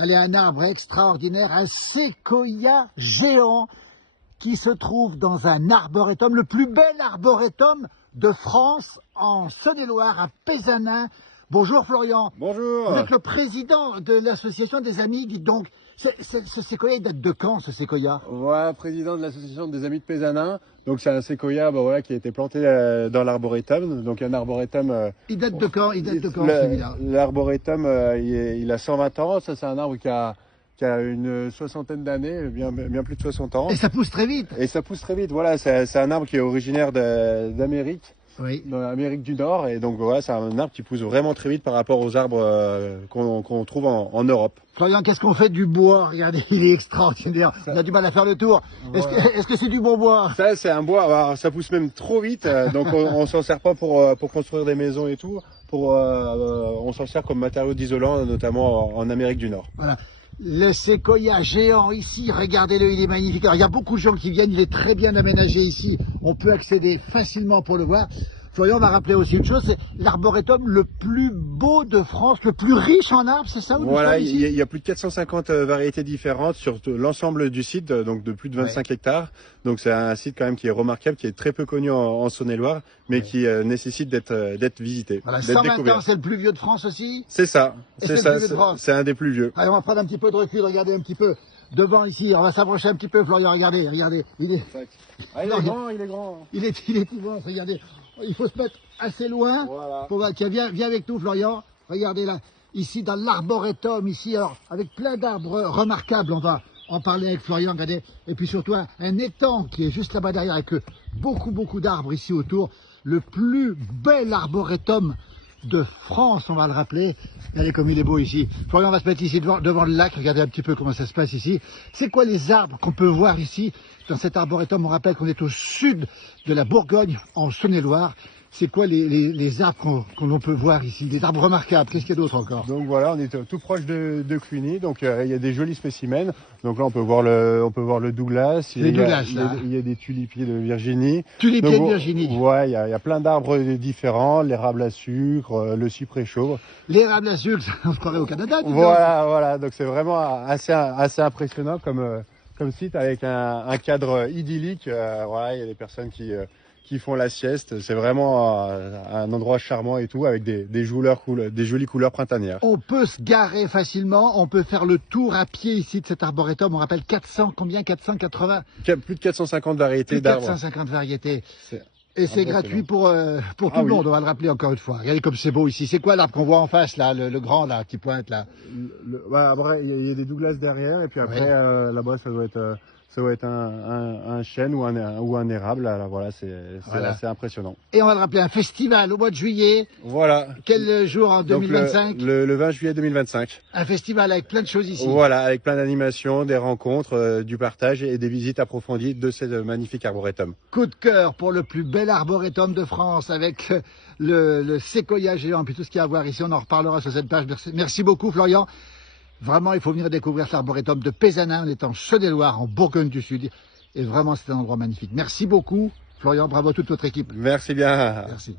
Allez, un arbre extraordinaire, un séquoia géant qui se trouve dans un arboretum, le plus bel arboretum de France, en Saône-et-Loire, à Pézanin. Bonjour Florian. Bonjour. Vous êtes le président de l'association des amis, dites donc. Ce séquoia, il date de quand, ce séquoia? Voilà, président de l'association des amis de Pézanin. Donc c'est un séquoia qui a été planté dans l'arboretum. Donc un arboretum... il date de quand, celui-là? L'arboretum, il a 120 ans. Ça, c'est un arbre qui a une soixantaine d'années, bien plus de 60 ans. Et ça pousse très vite. Et ça pousse très vite, voilà. C'est un arbre qui est originaire d'Amérique. Oui. Dans l'Amérique du Nord, et donc voilà, c'est un arbre qui pousse vraiment très vite par rapport aux arbres qu'on trouve en Europe. Florian, qu'est-ce qu'on fait du bois? Regardez, il est extraordinaire. On a du mal à faire le tour. Voilà. Est-ce que c'est du bon bois? Ça, c'est un bois. Alors, ça pousse même trop vite, donc on s'en sert pas pour construire des maisons et tout. On s'en sert comme matériau d'isolant, notamment en Amérique du Nord. Voilà. Le séquoia géant ici, regardez-le, il est magnifique. Alors, il y a beaucoup de gens qui viennent, il est très bien aménagé ici. On peut accéder facilement pour le voir. Florian, on va rappeler aussi une chose, c'est l'arboretum le plus beau de France, le plus riche en arbres, c'est ça? Voilà, il y a plus de 450 variétés différentes sur l'ensemble du site, donc de plus de 25 hectares. Donc c'est un site quand même qui est remarquable, qui est très peu connu en Saône-et-Loire, mais qui nécessite d'être visité, voilà, d'être 120 découvert. ans, c'est le plus vieux de France aussi? C'est ça, c'est un des plus vieux. Allez, on va prendre un petit peu de recul, regardez un petit peu devant ici, on va s'approcher un petit peu, Florian, regardez, il est... Ah, il est grand, il est grand. Il est immense, regardez. Il faut se mettre assez loin. Voilà. Viens avec nous, Florian. Regardez là, ici dans l'arboretum, ici, alors, avec plein d'arbres remarquables, on va en parler avec Florian, regardez. Et puis surtout un étang qui est juste là-bas derrière, avec beaucoup d'arbres ici autour. Le plus bel arboretum de France, on va le rappeler. Regardez comme il est beau ici. Florian, on va se mettre ici devant le lac, regardez un petit peu comment ça se passe ici. C'est quoi les arbres qu'on peut voir ici dans cet arboretum? On rappelle qu'on est au sud de la Bourgogne, en Saône-et-Loire. C'est quoi les arbres qu'on peut voir ici? Des arbres remarquables, qu'est-ce qu'il y a d'autre encore? Donc voilà, on est tout proche de Cluny, donc il y a des jolis spécimens. Donc là on peut voir le Douglas, il y a des tulipiers de Virginie. Tulipiers de Virginie. Ouais, il y a plein d'arbres différents, l'érable à sucre, le cyprès chauve. L'érable à sucre, on se croirait au Canada. Voilà, donc c'est vraiment assez impressionnant comme site, avec un cadre idyllique. Voilà, il y a des personnes qui font la sieste. C'est vraiment un endroit charmant et tout, avec des jolies couleurs printanières. On peut se garer facilement, on peut faire le tour à pied ici de cet arboretum. On rappelle 480 plus de 450 variétés d'arbres. 450 variétés. Et c'est gratuit pour tout le monde, on va le rappeler encore une fois. Regardez comme c'est beau ici. C'est quoi l'arbre qu'on voit en face là, le grand là, qui pointe là? Voilà, après, il y a des Douglas derrière, et puis après là-bas ça doit être un chêne ou un érable. Là, voilà, c'est assez impressionnant. Et on va le rappeler, un festival au mois de juillet. Voilà. Quel jour en 2025? Donc le 20 juillet 2025. Un festival avec plein de choses ici. Voilà, avec plein d'animations, des rencontres, du partage et des visites approfondies de ce magnifique arboretum. Coup de cœur pour le plus bel arboretum de France, avec le séquoia géant, puis tout ce qu'il y a à voir ici. On en reparlera sur cette page. Merci beaucoup, Florian. Vraiment, il faut venir découvrir l'arboretum de Pézanin. On est en Saône-et-Loire, en Bourgogne du Sud. Et vraiment, c'est un endroit magnifique. Merci beaucoup, Florian. Bravo à toute votre équipe. Merci bien. Merci.